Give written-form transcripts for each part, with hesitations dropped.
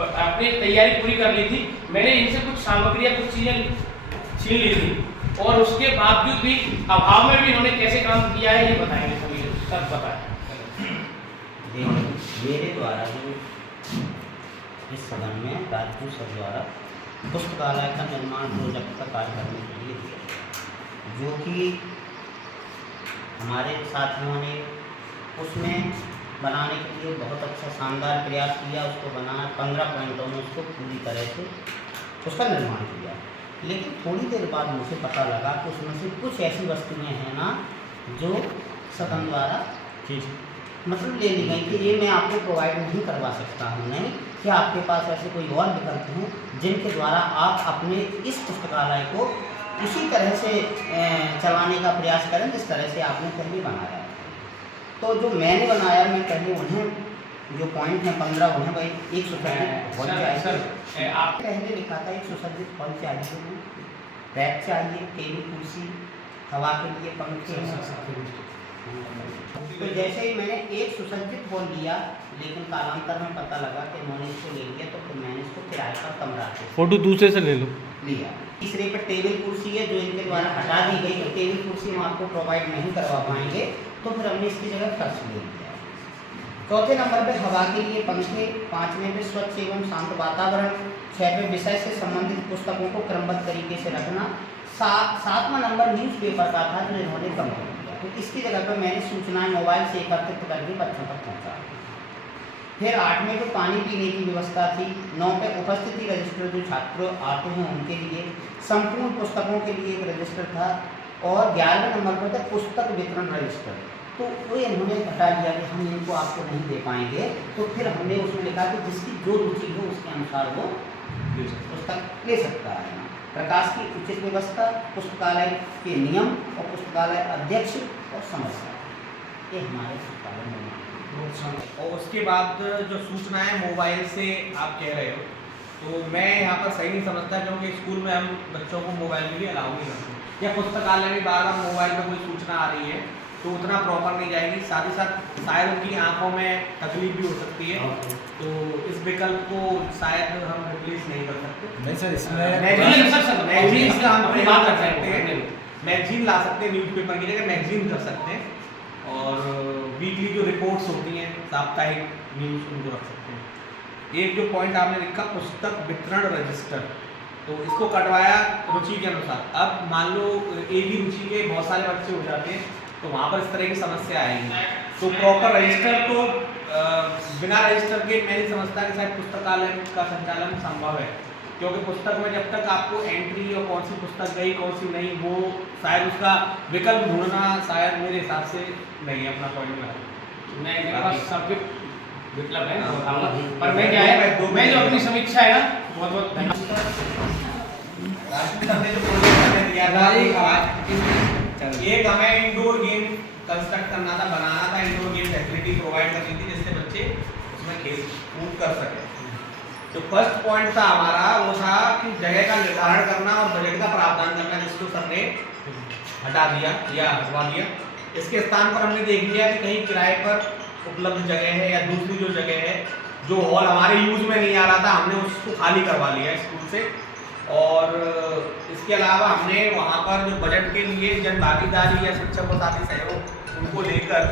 अपनी तैयारी पूरी कर ली थी, मैंने इनसे कुछ सामग्रियाँ कुछ चीज़ें छीन ली थी, और उसके बावजूद भी अभाव में भी इन्होंने कैसे काम किया है ये बताएंगे सभी सब बताएं। मेरे द्वारा जो इस सदन में राजपूत सर द्वारा पुस्तकालय का निर्माण प्रोजेक्ट का कार्य करने के लिए दिया, जो कि हमारे साथियों ने उसमें बनाने के लिए बहुत अच्छा शानदार प्रयास किया। उसको बनाना 15 पॉइंटों में उसको पूरी तरह से उसका निर्माण किया। लेकिन थोड़ी देर बाद मुझे पता लगा कि उसमें से कुछ ऐसी वस्तुएं हैं ना जो सदन द्वारा मतलब ले ली गई कि ये मैं आपको प्रोवाइड नहीं करवा सकता हूँ। नहीं कि आपके पास ऐसे कोई और विकल्प हैं जिनके द्वारा आप अपने इस पुस्तकालय को उसी तरह से चलाने का प्रयास करें जिस तरह से आपने पहले बनाया। तो जो मैंने बनाया, मैं पहले उन्हें जो पॉइंट हैं 15 उन्हें भाई एक सुसज्जित हॉल चाहिए। आप पहले लिखा था एक सुसज्जित हॉल चाहिए, रैक चाहिए, टेबल कुर्सी, हवा के लिए पंखे। तो जैसे ही मैंने एक सुसज्जित हॉल लिया, लेकिन कालांतर में पता लगा कि उन्होंने इसको ले लिया, तो फिर मैंने इसको किराए का कमरा फोटो दूसरे से ले लो लिया। तीसरे पर टेबल कुर्सी है जो इनके द्वारा हटा दी गई, तो टेबल कुर्सी हम आपको प्रोवाइड नहीं करवा पाएंगे, तो फिर हमने इसकी जगह खर्च ले लिया। चौथे नंबर पे हवा के लिए पंखे, 5वें पे स्वच्छ एवं शांत वातावरण, 6वें विषय से संबंधित पुस्तकों को क्रमबद्ध तरीके से रखना, 7वां नंबर न्यूज़पेपर का था जो इन्होंने कम कर दिया। तो इसकी जगह पर मैंने सूचनाएं मोबाइल से एकत्रित करके बच्चों तक पहुँचा। फिर 8वें पे पानी पीने की व्यवस्था थी। 9 पे उपस्थिति रजिस्टर जो छात्र आते हैं उनके लिए, संपूर्ण पुस्तकों के लिए एक रजिस्टर था। और 11वें नंबर पर था पुस्तक वितरण रजिस्टर। तो वो इन्होंने हटा लिया कि हम इनको आपको नहीं दे पाएंगे। तो फिर हमने उसमें लिखा कि जिसकी जो रुचि हो उसके अनुसार वो पुस्तक ले सकता है। प्रकाश की उचित व्यवस्था, पुस्तकालय के नियम और पुस्तकालय अध्यक्ष और समस्या, ये हमारे पुस्तकालय में। और उसके बाद जो सूचनाएं मोबाइल से आप कह रहे हो, तो मैं यहाँ पर सही नहीं समझता, क्योंकि स्कूल में हम बच्चों को मोबाइल में भी अलाउ नहीं करते, या पुस्तकालय में बार बार मोबाइल में कोई सूचना आ रही है तो उतना प्रॉपर नहीं जाएगी। साथ ही साथ शायद उनकी आंखों में तकलीफ भी हो सकती है, तो इस विकल्प को शायद हम रिप्लेस नहीं कर सकते। नहीं सर, इसमें मैगजीन का हम बात कर सकते हैं, मैगजीन ला सकते हैं, न्यूज़पेपर की जगह मैगजीन कर सकते हैं। और वीकली जो रिपोर्ट्स होती हैं, साप्ताहिक न्यूज़, उनको रख सकते हैं। एक जो पॉइंट आपने लिखा पुस्तक वितरण रजिस्टर, तो इसको कटवाया रुचि के अनुसार। अब मान लो एक ही रुचि के बहुत सारे बच्चे हो जाते हैं, तो वहाँ पर इस तरह की समस्या आएगी। तो प्रॉपर रजिस्टर तो बिना रजिस्टर के मैं नहीं समझता कि शायद पुस्तकालय का संचालन संभव है, क्योंकि पुस्तक में जब तक आपको एंट्री और कौन सी पुस्तक गई कौन सी नहीं, वो शायद उसका विकल्प ढूंढना शायद मेरे हिसाब से नहीं है। अपना पॉइंट में मेरे पास सबके विकल्प है, पर मैं क्या है, मैं जो अपनी समीक्षा है ना, बहुत बहुत धन्यवाद। एक हमें इंडोर गेम कंस्ट्रक्ट करना था, बनाना था, इंडोर गेम फैसिलिटी प्रोवाइड करनी थी जिससे बच्चे उसमें खेल कूद कर सके। तो फर्स्ट पॉइंट था हमारा, वो था कि जगह का निर्धारण करना और बजट का प्रावधान करना, जिसको सर ने हटा दिया या हटवा दिया। इसके स्थान पर हमने देख लिया कि कहीं किराए पर उपलब्ध जगह है, या दूसरी जो जगह है जो हॉल हमारे यूज में नहीं आ रहा था, हमने उसको खाली करवा लिया स्कूल से। और इसके अलावा हमने वहाँ पर जो बजट के लिए जन भागीदारी या शिक्षकों साथी सहयोग उनको लेकर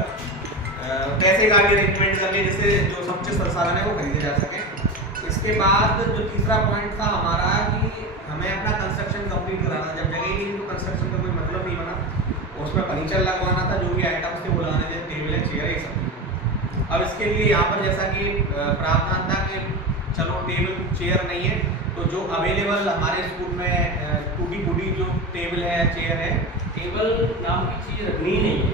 पैसे का भी अरेंजमेंट कर लिए, जिससे जो समुचित संसाधन है वो खरीदे जा सके। इसके बाद जो तीसरा पॉइंट था हमारा कि हमें अपना कंस्ट्रक्शन कंप्लीट कराना। जब जगह ही नहीं तो कंस्ट्रक्शन का कोई मतलब नहीं बना, उसमें फर्नीचर लगवाना था, जो भी आइटम्स थे वो लगाने थे, टेबल है, चेयर है, ये सब। अब इसके लिए यहाँ पर जैसा कि प्रावधान था कि चलो टेबल चेयर नहीं है, तो जो अवेलेबल हमारे स्कूल में टूटी फूटी जो टेबल है, चेयर है, टेबल नाम की चीज रखनी ही नहीं है,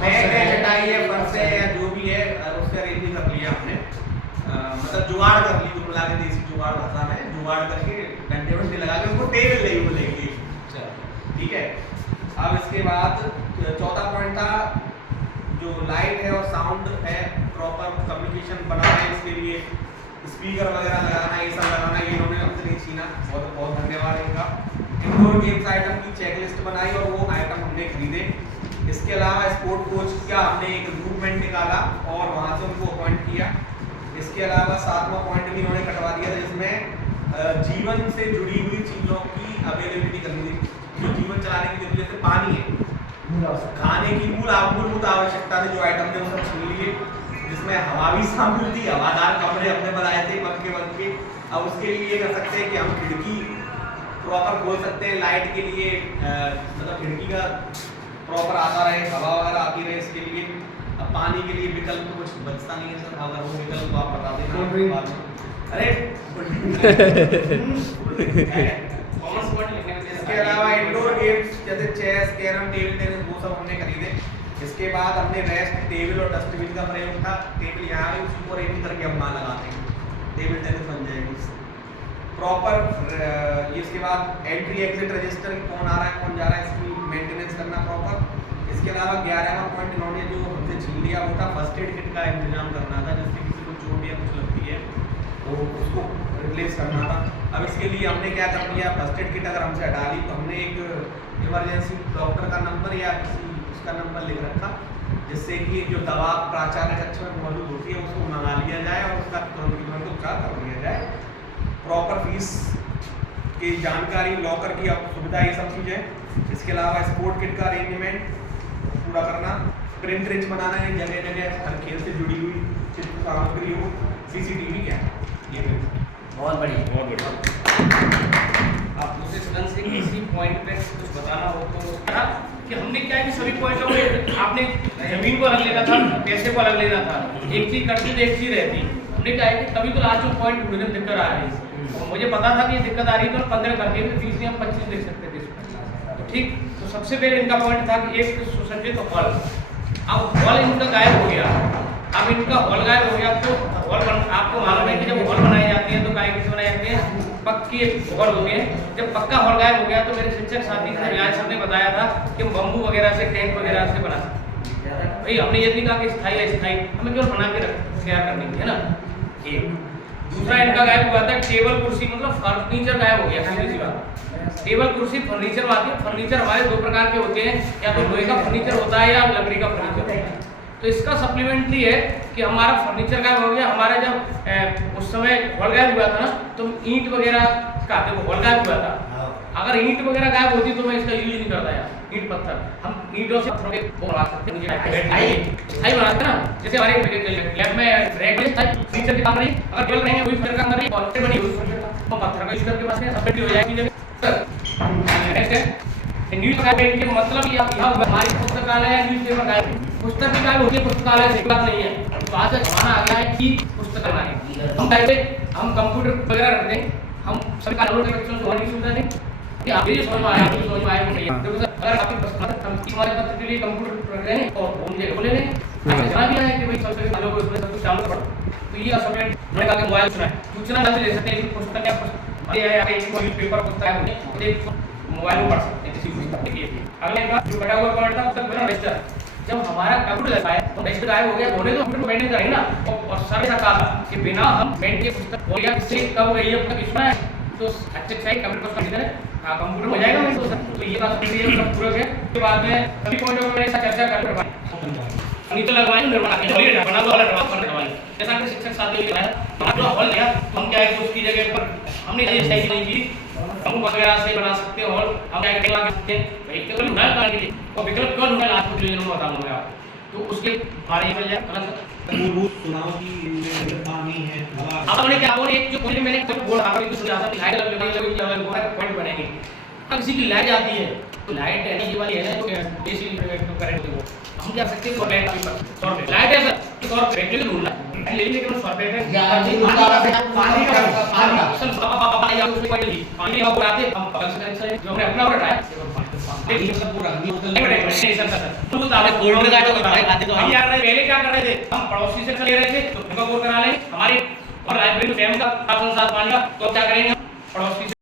बैग है, चटाई है, फर्श है, या जो भी है उससे अरेंज कर लिया हमने। मतलब जुगाड़ कर ली, जो मिला के देसी जुगाड़ भाषा में जुगाड़ करके डंडे वंडे लगा के उसको टेबल नहीं बोलेंगे। ठीक है। अब इसके बाद चौथा पॉइंट था जो लाइट है और साउंड है, प्रॉपर कम्युनिकेशन बनाना है, इसके लिए स्पीकर वगैरह लगाना, ये सब लगाना, ये इन्होंने हमसे नहीं छीना, बहुत बहुत धन्यवाद इनका। इंडोर गेम्स आइटम की चेकलिस्ट बनाई और वो आइटम हमने खरीदे। इसके अलावा स्पोर्ट कोच का हमने एक रिक्रूटमेंट निकाला और वहाँ से उनको अपॉइंट किया। इसके अलावा 7वां पॉइंट भी इन्होंने कटवा दिया था, जिसमें जीवन से जुड़ी हुई चीजों की अवेलेबिलिटी करनी थी। जो जीवन चलाने की जरूरत है पानी है, खाने की मूलभूत आवश्यकता थी, जो आइटम थे वो सब छीन लिए, जिसमें हवा भी शामिल थी, हवादार कमरे हमने बनाए थे पंखे। अब उसके लिए ये कर सकते हैं कि हम खिड़की प्रॉपर खोल सकते हैं, लाइट के लिए मतलब खिड़की का प्रॉपर आता रहे, हवा वगैरह आती रहे, इसके लिए। अब पानी के लिए विकल्प तो कुछ बचता नहीं है सर, अगर वो विकल्प तो आप बता देना। अरे इसके अलावा इंडोर गेम्स जैसे चेस, कैरम, टेबल टेनिस वो सब हमने खरीदे। इसके बाद हमने रेस्ट टेबल और डस्टबिन का प्रयोग था। टेबल यहाँ है, उसी पर एक करके हम वहाँ लगाते हैं, टेबल टेनिस बन जाएगी प्रॉपर। इसके बाद एंट्री एग्जिट रजिस्टर, कौन आ रहा है कौन जा रहा है, इसकी मेंटेनेंस करना प्रॉपर। इसके अलावा 11वां पॉइंट इन्होंने जो हमसे छीन लिया वो था फर्स्ट एड किट का इंतजाम करना था, जिससे किसी को चोट या कुछ लगती है तो उसको रिप्लेस करना था। अब इसके लिए हमने क्या कर दिया, फर्स्ट एड किट अगर हमसे हटा ली तो हमने एक इमरजेंसी डॉक्टर का नंबर या किसी उसका नंबर लिख रखा, जिससे कि जो दवा प्राचार्य कक्ष में मौजूद होती है उसको मंगा लिया जाए और उसका तुरंत उपचार कर लिया जाए। प्रॉपर फीस की जानकारी, लॉकर की सुविधा, ये सब चीज़ें। इसके अलावा स्पोर्ट किट का अरेंजमेंट पूरा करना, प्रिंट रिच बनाना है, जगह जगह हर खेल से जुड़ी हुई चित्र सामग्री हो, CCTV क्या ये बहुत बढ़िया। आप दूसरे सदन से किसी पॉइंट पे कुछ बताना हो तो कहा कि हमने क्या है कि सभी पॉइंटों में आपने जमीन को अलग लेना था, पैसे को अलग लेना था, एक चीज करती तो एक चीज रहती। हमने क्या है कि तभी तो लास्ट जो पॉइंट ढूंढने में दिक्कत आ रही है, तो मुझे पता था कि ये दिक्कत आ रही थी, तो 15 कर दिए, 30 में हम 25 देख सकते थे इसमें। तो ठीक, तो सबसे पहले इनका पॉइंट था कि एक सुसज्जित हॉल। अब हॉल इनका गायब हो गया, अब इनका हॉल गायब हो गया तो हॉल आपको मालूम है कि जब हॉल बनाई जाती है तो काय कैसे बनाई जाती है, पक्की एक हॉल होती है। जब पक्का हॉल गायब हो गया तो मेरे शिक्षक साथी रियाज सर ने बताया था कि हम बम्बू वगैरह से, टेंट वगैरह से बना सकते हैं। भाई हमने ये नहीं कहा कि स्थायी है, स्थायी हमें केवल बना के तैयार करनी थी, है ना। एक दूसरा इनका गायब हुआ था टेबल कुर्सी, मतलब फर्नीचर गायब हो गया। सीधी सी बात, टेबल कुर्सी फर्नीचर आती है। फर्नीचर हमारे दो प्रकार के होते हैं, या तो लोहे का फर्नीचर होता है या लकड़ी का फर्नीचर होता है। तो इसका सप्लीमेंट्री है कि हमारा फर्नीचर गायब हो गया। हमारा जब उस समय हॉल गायब हुआ था ना, तो ईंट वगैरह का देखो हॉल गायब हुआ था, अगर ईंट वगैरह गायब होती तो मैं इसका यूज नहीं करता यार। ईंट पत्थर हम ईंटों से पत्थरों के वो बना सकते हैं, स्थायी बनाते हैं ना। जैसे हमारे लैब में रैक में फर्नीचर की काम रही, अगर टेबल नहीं है वही फर्नीचर काम कर रही है, और बनी हुई तो पत्थर का यूज करके बस सब्सिडी हो जाएगी। न्यूज गायब के मतलब ये हमारी पुस्तकालय या न्यूज पेपर गायब, पुस्तक भी गायब होती है, पुस्तकालय से बात नहीं है। तो आज का जमाना आ गया है कि पुस्तकालय हम पहले हम कंप्यूटर वगैरह रखते हैं, हम सभी डाउनलोड करके बच्चों को हमारी सुविधा नहीं कि आप ये समझ में आया, आपको समझ में आया नहीं। देखो सर, अगर आपकी पुस्तक हम हमारे पत्र के लिए कंप्यूटर रख रहे हैं और फोन जगह बोले नहीं, आपने जाना भी है कि भाई सबसे पहले लोग उसमें सब कुछ डाउनलोड करो। तो ये असाइनमेंट मैंने कहा कि मोबाइल सुना है, सूचना कैसे ले सकते हैं, पुस्तक या ये है एक पेपर पुस्तक है, एक मोबाइल में पढ़ सकते हैं किसी पुस्तक के लिए। अगले का जो बटा हुआ पॉइंट था उसका बना रजिस्टर, जब हमारा कंप्यूटर लगाया तो रजिस्टर गायब हो गया, होने तो कंप्यूटर को मेंटेन करेंगे ना। और सर ने कहा कि बिना हम मेंटेन के पुस्तक हो गया किससे कब गई है पुस्तक इसमें, तो अच्छे से कंप्यूटर को कंसीडर है, कंप्यूटर हो जाएगा मैं तो ये बात सब पूरा है। उसके बाद में सभी पॉइंटों पर ऐसा चर्चा कर नीचे लगवाएंगे, निर्माण के बना हुआ करवाएंगे। जैसा कि शिक्षक साथी ने बताया, जो हॉल लिया तो हम क्या है उसकी जगह पर हमने ये सही नहीं की, हम वगैरह से बना सकते हैं हॉल, हम क्या लगा सकते हैं भाई केवल ढूंढना करने के लिए, और विकल्प क्यों ढूंढना आज के लिए मैं बताऊंगा मैं आपको। तो उसके बारे में मूलभूत चुनाव की पानी है हवा। अब हमने क्या बोले, एक जो पहले मैंने बोर्ड आकर तो सुझाव था कि लाइट लग पॉइंट बनेगी। अब किसी की लाइट आती है तो लाइट एनर्जी वाली है ना, तो एसी करंट हो, हम क्या सकते हैं लाइट पे लाइट है सर, तो और बैटरी को ढूंढना ले लेकिन सॉर्ट है पानी का पानी का बुलाते हम बगल से जो हमने अपना उठाया लेकिन सब पूरा नहीं सर तो आप कोल्ड का तो खाते तो हम यार पहले क्या कर रहे थे, हम पड़ोसी से ले रहे थे तो उनका बोर करा ले हमारे और लाइब्रेरी में फैम का साथ पानी का, तो क्या करेंगे पड़ोसी